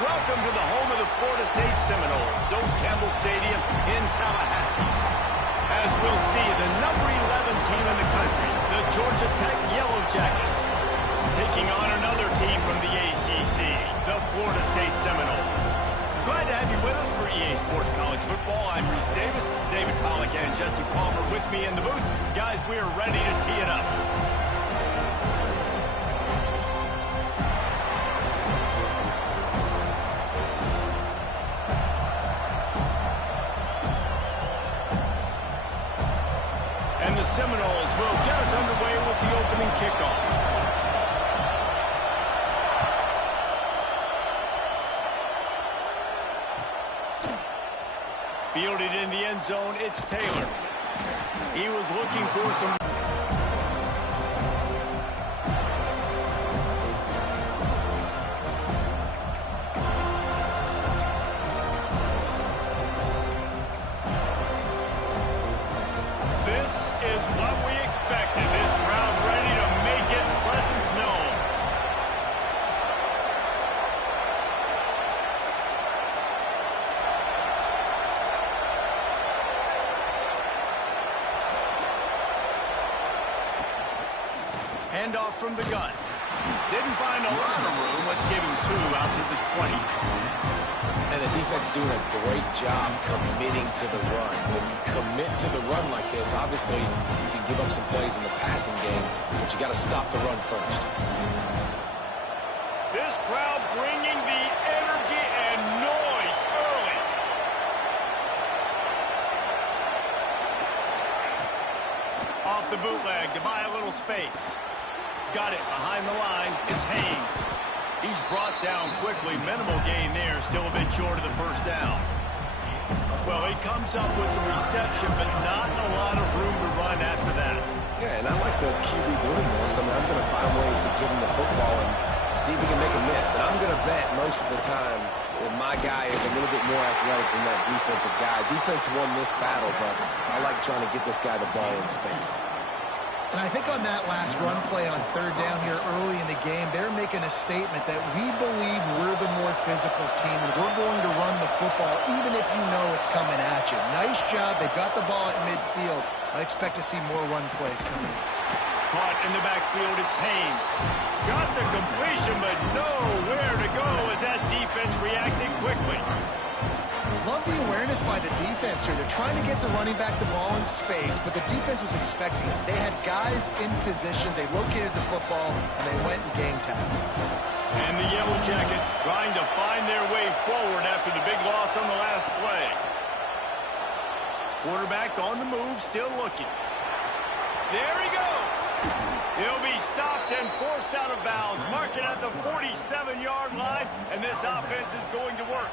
Welcome to the home of the Florida State Seminoles, Doak Campbell Stadium in Tallahassee. As we'll see, the number 11 team in the country, the Georgia Tech Yellow Jackets, taking on another team from the ACC, the Florida State Seminoles. Glad to have you with us for EA Sports College Football. I'm Reese Davis, David Pollack, and Jesse Palmer with me in the booth. Guys, we are ready to tee it up. And the Seminoles will get us underway with the opening kickoff. Fielded in the end zone, it's Taylor. He was looking for some... This is what we expected. This crowd ready to make its presence known. Handoff from the gun. Didn't find a lot of room. Let's give him 2 out to the 20. And the defense doing a great job committing to the run. When you commit to the run like this, obviously you can give up some plays in the passing game, but you got to stop the run first. This crowd bringing the energy and noise early. Off the bootleg to buy a little space. Got it behind the line. It's Haynes. He's brought down quickly. Minimal gain there. Still a bit short of the first down. Well, he comes up with the reception, but not a lot of room to run after that. Yeah, and I like the QB doing this. I mean, I'm going to find ways to give him the football and see if he can make a miss. And I'm going to bet most of the time that my guy is a little bit more athletic than that defensive guy. Defense won this battle, but I like trying to get this guy the ball in space. And I think on that last run play on third down here early in the game, they're making a statement that we believe we're the more physical team, and we're going to run the football even if you know it's coming at you. Nice job. They got the ball at midfield. I expect to see more run plays coming. Caught in the backfield, it's Haynes. Got the completion, but nowhere to go as that defense reacted quickly. Love the awareness by the defense here. They're trying to get the running back the ball in space, but the defense was expecting it. They had guys in position. They located the football, and they went and game tackled. And the Yellow Jackets trying to find their way forward after the big loss on the last play. Quarterback on the move, still looking. There he goes. He'll be stopped and forced out of bounds. Marking at the 47-yard line, and this offense is going to work.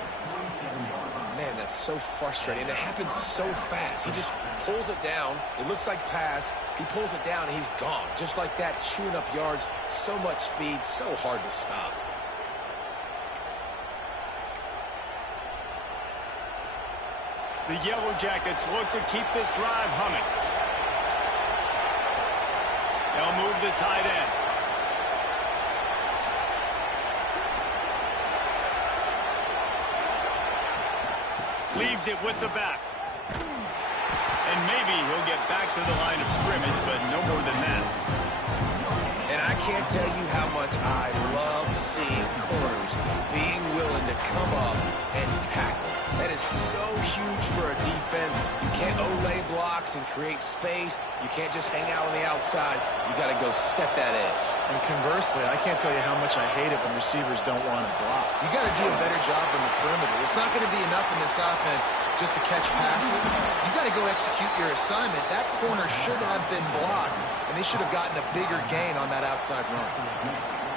Man, that's so frustrating. And it happens so fast. He just pulls it down. It looks like pass. He pulls it down, and he's gone. Just like that, chewing up yards. So much speed, so hard to stop. The Yellow Jackets look to keep this drive humming. They'll move the tight end. Leaves it with the back. And maybe he'll get back to the line of scrimmage, but no more than that. And I can't tell you how much I love seeing corners being willing to come up and tackle. That is so huge for a defense. You can't olay blocks and create space. You can't just hang out on the outside. You got to go set that edge. And conversely, I can't tell you how much I hate it when receivers don't want to block. You got to do a better job on the perimeter. It's not going to be enough in this offense just to catch passes. You got to go execute your assignment. That corner should have been blocked, and they should have gotten a bigger gain on that outside run.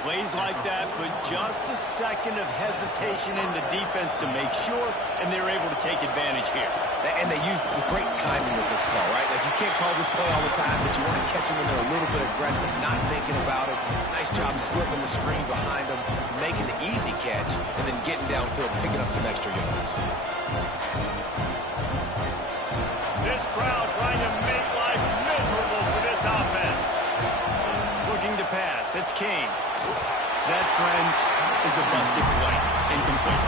Plays like that, but just a second of hesitation in the defense to make sure, and they're able to take advantage here. And they use the great timing with this call, right? Like, you can't call this play all the time, but you want to catch them when they're a little bit aggressive, not thinking about it. Nice job slipping the screen behind them, making the easy catch, and then getting downfield, picking up some extra yards. This crowd trying to make life miserable for this offense. Looking to pass. It's King. That, friends, is a busted play. Incomplete.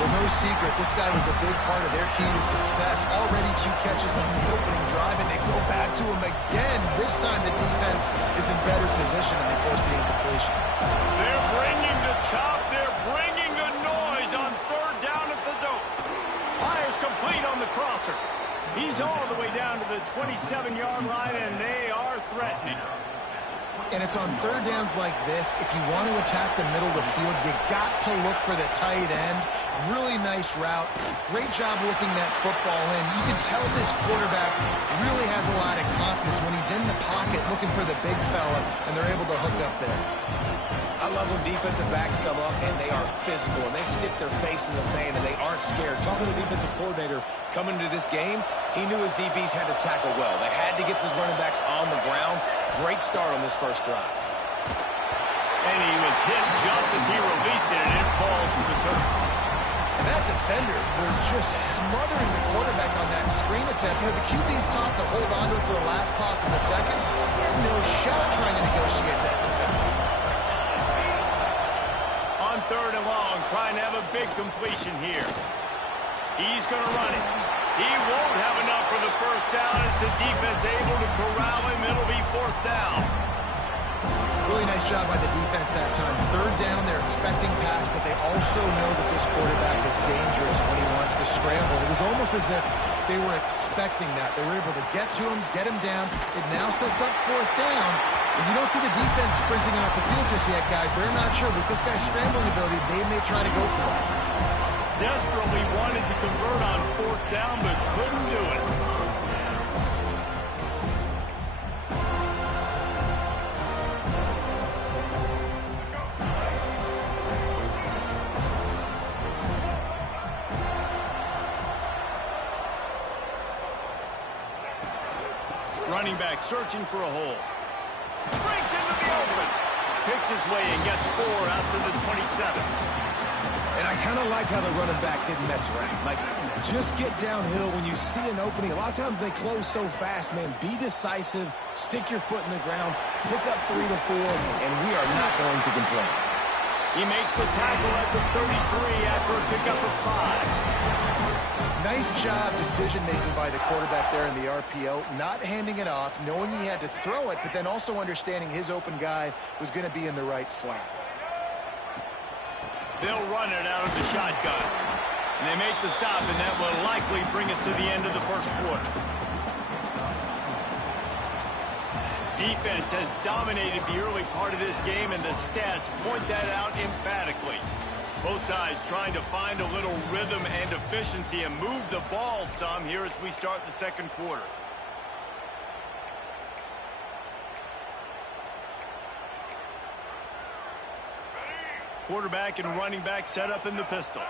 Well, no secret, this guy was a big part of their key to success. Already 2 catches on the opening drive, and they go back to him again. This time the defense is in better position, and they force the incompletion. They're bringing the chop. They're bringing the noise on third down at the dope. Fires complete on the crosser. He's all the way down to the 27-yard line, and they are threatening. And it's on third downs like this. If you want to attack the middle of the field, you got to look for the tight end. Really nice route. Great job looking that football in. You can tell this quarterback really has a lot of confidence when he's in the pocket looking for the big fella, and they're able to hook up there. I love when defensive backs come up and they are physical and they stick their face in the fan and they aren't scared. Talking to the defensive coordinator coming into this game, he knew his DBs had to tackle well. They had to get these running backs on the ground. Great start on this first drive. And he was hit just as he released it, and it falls to the turf. And that defender was just smothering the quarterback on that screen attempt. You know, the QB's taught to hold on to it to the last possible second. He had no shot trying to negotiate that defender. On third and long, trying to have a big completion here. He's going to run it. He won't have enough for the first down as the defense able to corral him. It'll be fourth down. Really nice job by the defense that time. Third down, they're expecting pass, but they also know that this quarterback is dangerous when he wants to scramble. It was almost as if they were expecting that. They were able to get to him, get him down. It now sets up fourth down. And you don't see the defense sprinting off the field just yet, guys. They're not sure. With this guy's scrambling ability, they may try to go for this. Desperately wanted to convert on fourth down, but couldn't do it. Running back searching for a hole. Breaks into the open. Picks his way and gets 4 out to the 27. And I kind of like how the running back didn't mess around. Like, just get downhill when you see an opening. A lot of times they close so fast, man. Be decisive. Stick your foot in the ground. Pick up 3 to 4, and we are not going to complain. He makes the tackle at the 33 after a pickup of 5. Nice job decision-making by the quarterback there in the RPO, not handing it off, knowing he had to throw it, but then also understanding his open guy was going to be in the right flat. They'll run it out of the shotgun. And they make the stop, and that will likely bring us to the end of the first quarter. Defense has dominated the early part of this game, and the stats point that out emphatically. Both sides trying to find a little rhythm and efficiency and move the ball some here as we start the second quarter. Quarterback and running back set up in the pistol.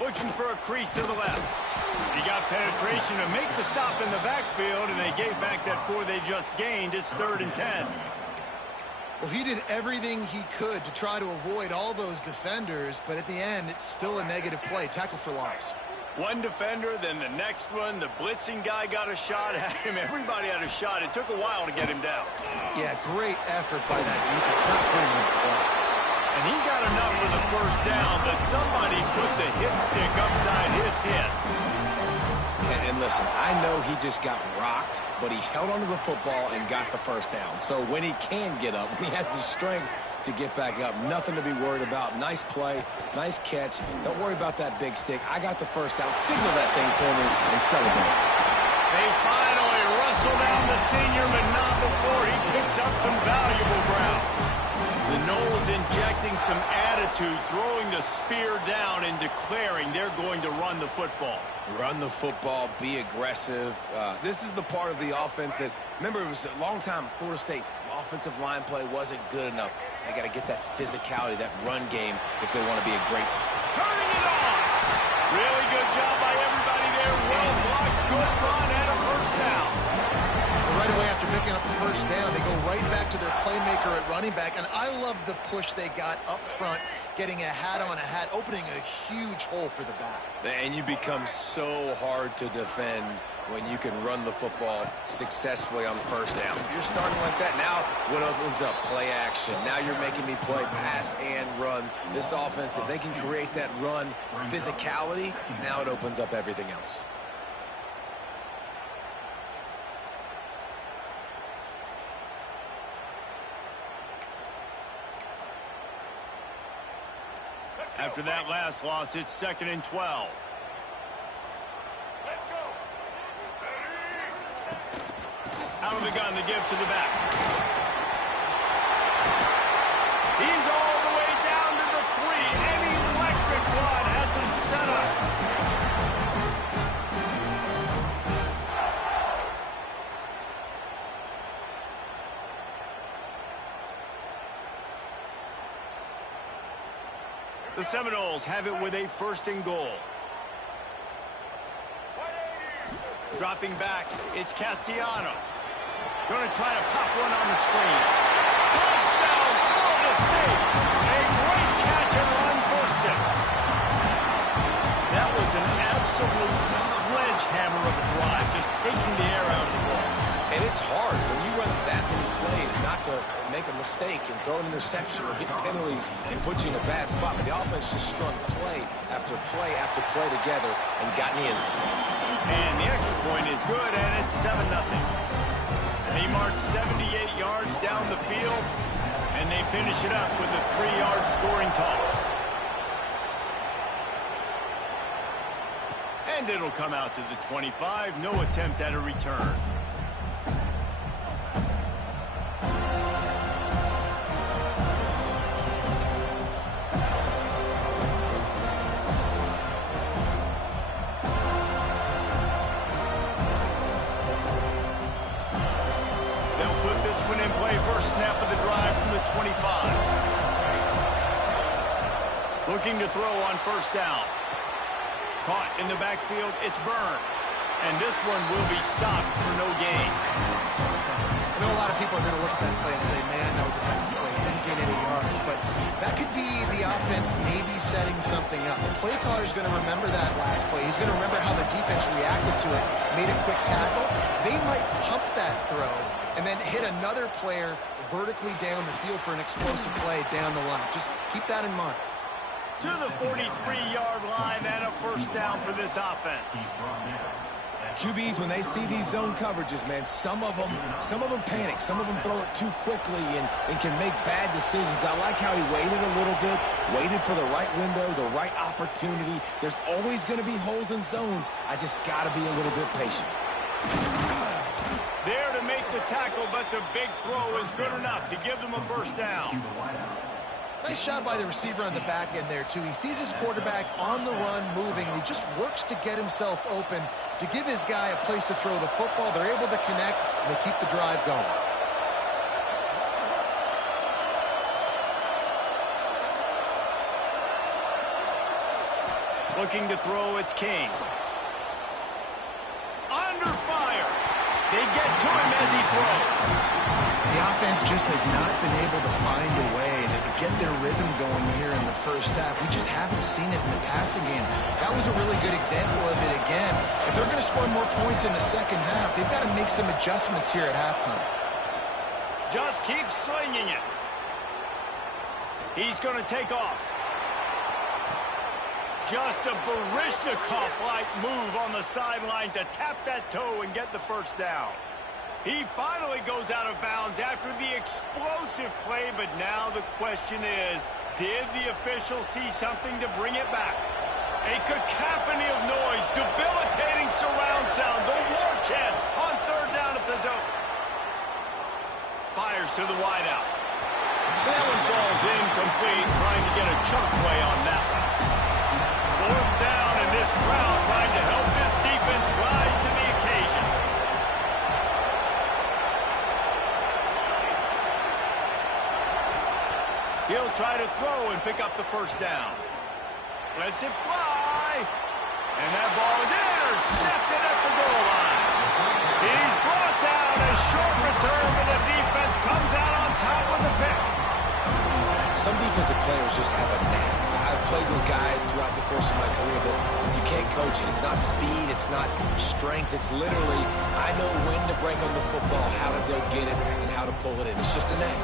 Looking for a crease to the left. He got penetration to make the stop in the backfield, and they gave back that 4 they just gained. It's 3rd and 10. Well, he did everything he could to try to avoid all those defenders, but at the end, it's still a negative play. Tackle for loss. One defender, then the next one. The blitzing guy got a shot at him. Everybody had a shot. It took a while to get him down. Yeah, great effort by that defense. Not putting him in play. And he got enough for the first down, but somebody put the hit stick upside his head. And listen, I know he just got rocked, but he held onto the football and got the first down. So when he can get up, when he has the strength to get back up, nothing to be worried about. Nice play, nice catch. Don't worry about that big stick. I got the first down. Signal that thing for me and celebrate. They finally wrestle down the senior, but not before he picks up some valuable ground. The Noles injecting some attitude, throwing the spear down and declaring they're going to run the football. Run the football, be aggressive. This is the part of the offense that, remember, it was a long time Florida State offensive line play wasn't good enough. They got to get that physicality, that run game if they want to be a great. Turning it on. Really good job by everybody there. Well blocked, good run, and a first down. Right right away after picking up the first down, they go right back to their playmaker at running back. And I love the push they got up front, getting a hat on a hat, opening a huge hole for the back. And you become so hard to defend when you can run the football successfully on first down. You're starting like that. Now what opens up? Play action. Now you're making me play pass and run. This offense, if they can create that run physicality, now it opens up everything else. After that last loss, it's 2nd and 12. Let's go. Out of the gun to give to the back. He's all the way down to the 3. An electric run has him set up. The Seminoles have it with a 1st and goal. Dropping back, it's Castellanos. Going to try to pop one on the screen. Touchdown, Florida State. A great catch and run for 6. That was an absolute sledgehammer of a drive, just taking the air out of the ball. And it's hard when you run that many plays not to make a mistake and throw an interception or get penalties and put you in a bad spot. But the offense just strung play after play after play together and got in the end zone. And the extra point is good, and it's 7-0. They march 78 yards down the field, and they finish it up with a 3-yard scoring toss. And it'll come out to the 25. No attempt at a return. Snap of the drive from the 25. Looking to throw on 1st down. Caught in the backfield, it's Byrne. And this one will be stopped for no gain. I know a lot of people are going to look at that play and say, man, that was a bad play. Didn't get any yards. But that could be the offense maybe setting something up. The play caller is going to remember that last play. He's going to remember how the defense reacted to it, made a quick tackle. They might pump that throw and then hit another player vertically down the field for an explosive play down the line. Just keep that in mind. To the 43-yard line and a 1st down for this offense. QBs, when they see these zone coverages, man, some of them panic. Some of them throw it too quickly and can make bad decisions. I like how he waited a little bit, waited for the right window, the right opportunity. There's always going to be holes in zones. I just got to be a little bit patient. There to make the tackle, but the big throw is good enough to give them a 1st down. Nice job by the receiver on the back end there, too. He sees his quarterback on the run moving, and he just works to get himself open to give his guy a place to throw the football. They're able to connect, and they keep the drive going. Looking to throw, it's King. Under fire. They get to him as he throws. The offense just has not been able to find a way to get their rhythm going here in the 1st half. We just haven't seen it in the passing game. That was a really good example of it again. If they're going to score more points in the 2nd half, they've got to make some adjustments here at halftime. Just keep slinging it. He's going to take off. Just a Baryshnikov-like move on the sideline to tap that toe and get the 1st down. He finally goes out of bounds after the explosive play, but now the question is, did the official see something to bring it back? A cacophony of noise, debilitating surround sound, the war chant on 3rd down at the dope. Fires to the wideout. That one falls incomplete, trying to get a chunk play on that one. 4th down, and this crowd trying to help this defense rise to the occasion. He'll try to throw and pick up the 1st down. Lets it fly. And that ball is intercepted at the goal line. He's brought down as short return, but the defense comes out on top with the pick. Some defensive players just have a knack. I've played with guys throughout the course of my career that you can't coach it. It's not speed, it's not strength. It's literally, I know when to break on the football, how to go get it, and how to pull it in. It's just a knack.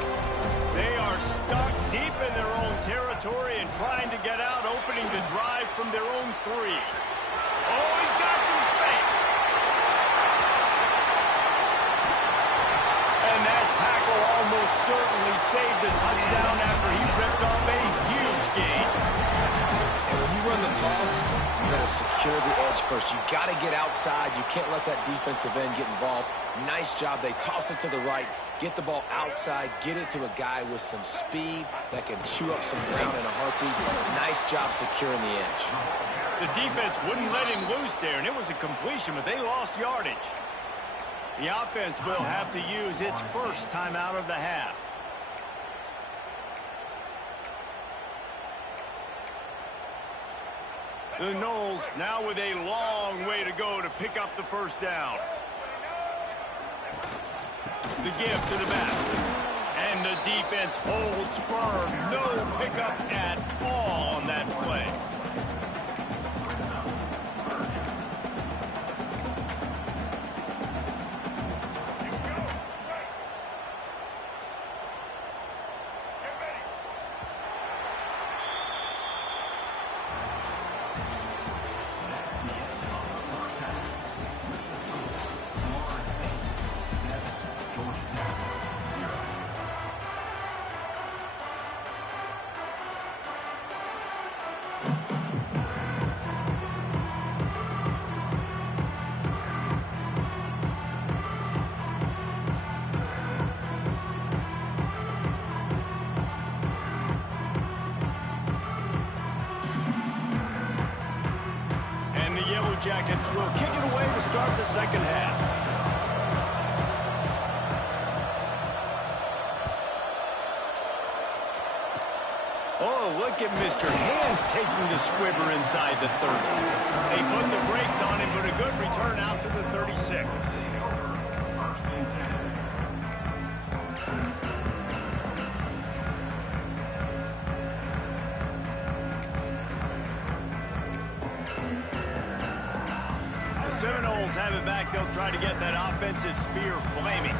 They are stuck deep in their own territory and trying to get out, opening the drive from their own 3. Oh, he's got some space. And that tackle almost certainly saved the touchdown after he ripped off a huge gain. And when you run the toss, you got to secure the edge first. You got to get outside. You can't let that defensive end get involved. Nice job. They toss it to the right, get the ball outside, get it to a guy with some speed that can chew up some ground in a heartbeat. Nice job securing the edge. The defense wouldn't let him loose there, and it was a completion, but they lost yardage. The offense will have to use its first timeout of the half. The Noles now with a long way to go to pick up the first down. The give to the back. And the defense holds firm. No pickup at all on that play. Jackets will kick it away to start the second half. Oh, look at Mr. Hands taking the squibber inside the 30. They put the brakes on him, but a good return out to the 36. Seminoles have it back. They'll try to get that offensive spear flaming.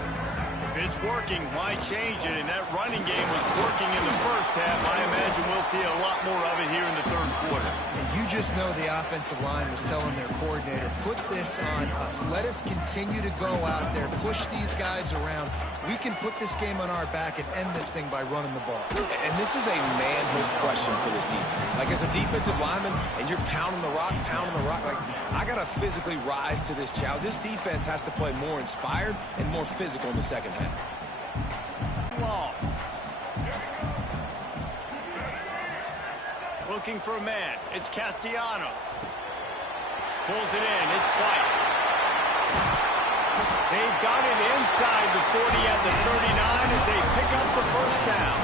If it's working, why change it? And that running game was working in the first half. I imagine we'll see a lot more of it here in the third quarter. And you just know the offensive line was telling their coordinator, put this on us. Let us continue to go out there, push these guys around. We can put this game on our back and end this thing by running the ball. And this is a manhood question for this defense. Like, as a defensive lineman, and you're pounding the rock, like, I got to physically rise to this challenge. This defense has to play more inspired and more physical in the second half. Long. Looking for a man. It's Castellanos. Pulls it in. It's White. They've got it inside the 40 at the 39 as they pick up the first down.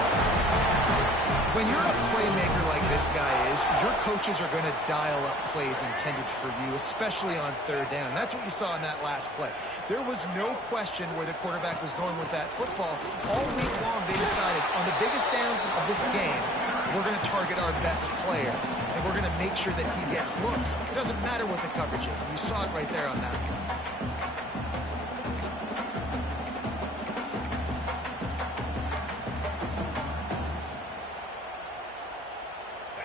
When you're a playmaker like this guy is, your coaches are going to dial up plays intended for you, especially on third down. That's what you saw in that last play. There was no question where the quarterback was going with that football. All week long, they decided on the biggest downs of this game, we're going to target our best player, and we're going to make sure that he gets looks. It doesn't matter what the coverage is, and you saw it right there on that one.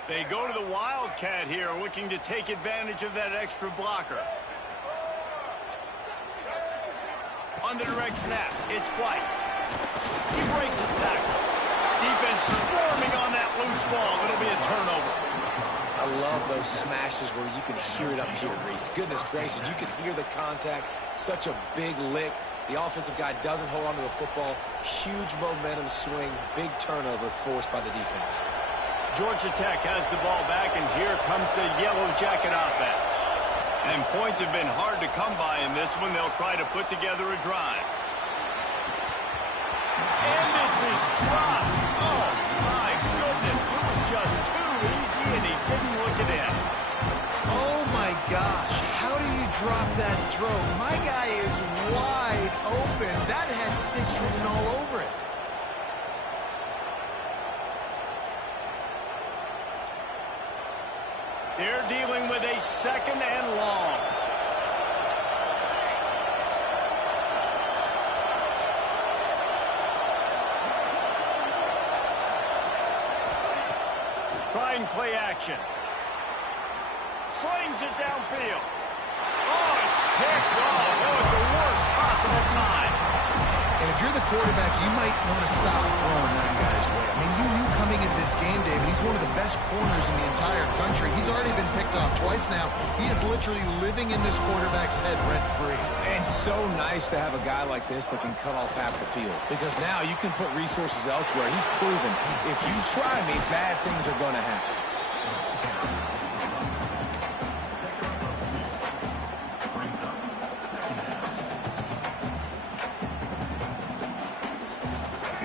They go to the Wildcat here, looking to take advantage of that extra blocker. On the direct snap, it's White. He breaks the tackle. Defense swarming on that loose ball. It'll be a turnover. I love those smashes where you can hear it up here, Reese. Goodness gracious, you can hear the contact. Such a big lick. The offensive guy doesn't hold on to the football. Huge momentum swing. Big turnover forced by the defense. Georgia Tech has the ball back, and here comes the Yellow Jacket offense. And points have been hard to come by in this one. They'll try to put together a drive. And this is dropped. Oh, my goodness. It was just too easy, and he didn't look it in. Oh, my gosh. How do you drop that throw? My guy is wide open. That They're dealing with a 2nd and long. Trying play action. Slings it downfield. Oh, it's picked off. Oh, at the worst possible time. And if you're the quarterback, you might want to stop throwing that guy's way. I mean, you knew coming into this game, David, he's one of the best corners in the entire country. He's already been picked off twice now. He is literally living in this quarterback's head rent-free. And so nice to have a guy like this that can cut off half the field. Because now you can put resources elsewhere. He's proven if you try me, bad things are going to happen.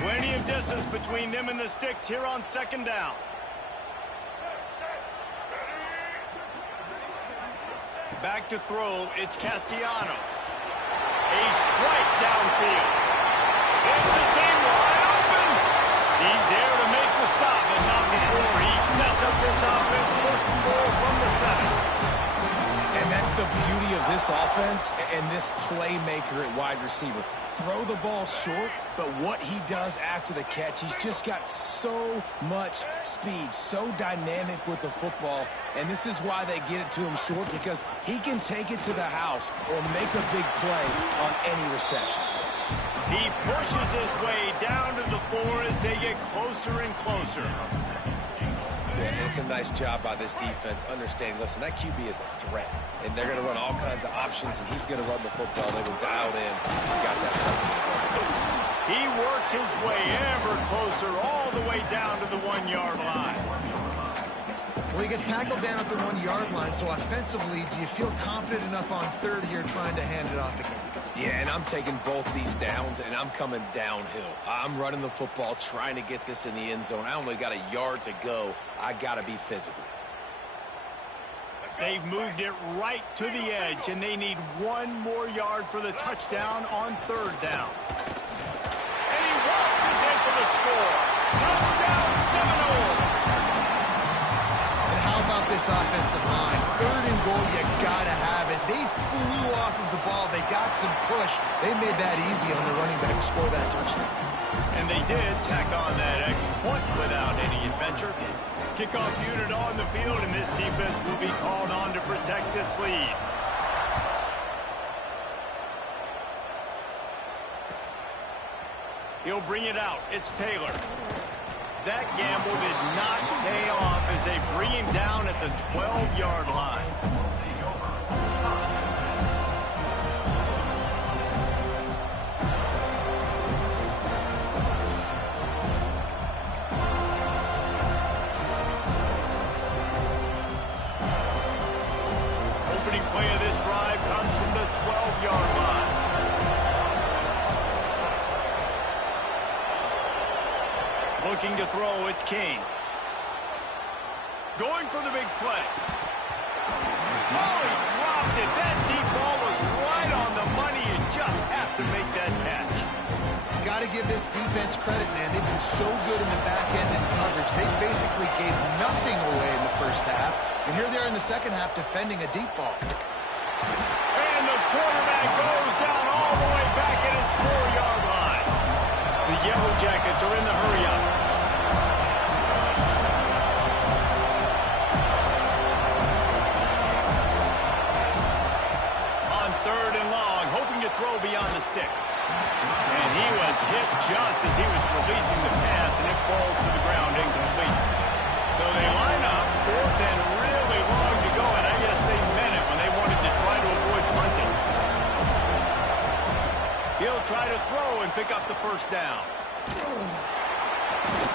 Plenty of distance between them and the sticks here on 2nd down. Back to throw, it's Castellanos. A strike downfield. It's the same wide open. He's there to make the stop, but not before he sets up this offense 1st and goal from the 7. And that's the beauty of this offense and this playmaker at wide receiver. Throw the ball short, but what he does after the catch, he's just got so much speed, so dynamic with the football, and this is why they get it to him short, because he can take it to the house or make a big play on any reception. He pushes his way down to the 4 as they get closer and closer. Yeah, it's a nice job by this defense. Understanding, listen, that QB is a threat, and they're going to run all kinds of options, and he's going to run the football. They were dialed in. He got that something. He works his way ever closer all the way down to the 1-yard line. Well, he gets tackled down at the 1-yard line, so offensively, do you feel confident enough on 3rd here trying to hand it off again? Yeah, and I'm taking both these downs, and I'm coming downhill. I'm running the football, trying to get this in the end zone. I only got a yard to go. I got to be physical. They've moved it right to the edge, and they need 1 more yard for the touchdown on 3rd down. And he walks his in for the score. Touchdown, Seminoles. And how about this offensive line? 3rd and goal, you got to have it. They flew off of the ball. They got some push. They made that easy on the running back to score that touchdown. And they did tack on that extra point without any adventure. Kickoff unit on the field, and this defense will be called on to protect this lead. He'll bring it out. It's Taylor. That gamble did not pay off as they bring him down at the 12-yard line. Opening play of this drive comes from the 12-yard line. Looking to throw, it's Kane. Going for the big play. Oh, he dropped it. That deep ball was right on the money. You just have to make that catch. Got to give this defense credit, man. They've been so good in the back end and coverage. They basically gave nothing away in the 1st half. And here they are in the 2nd half defending a deep ball. And the quarterback goes down all the way back at his 4-yard line. The Yellow Jackets are in the hurry-up. On 3rd and long, hoping to throw beyond the sticks. And he was hit just as he was releasing the pass, and it falls to the ground incomplete. So they line up, 4th and really long to go, and I guess they meant it when they wanted to try to avoid punting. He'll try to throw and pick up the 1st down.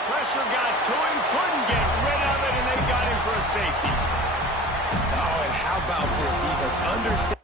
Pressure got to him, couldn't get rid of it, and they got him for a safety. Oh, and how about this defense? Understand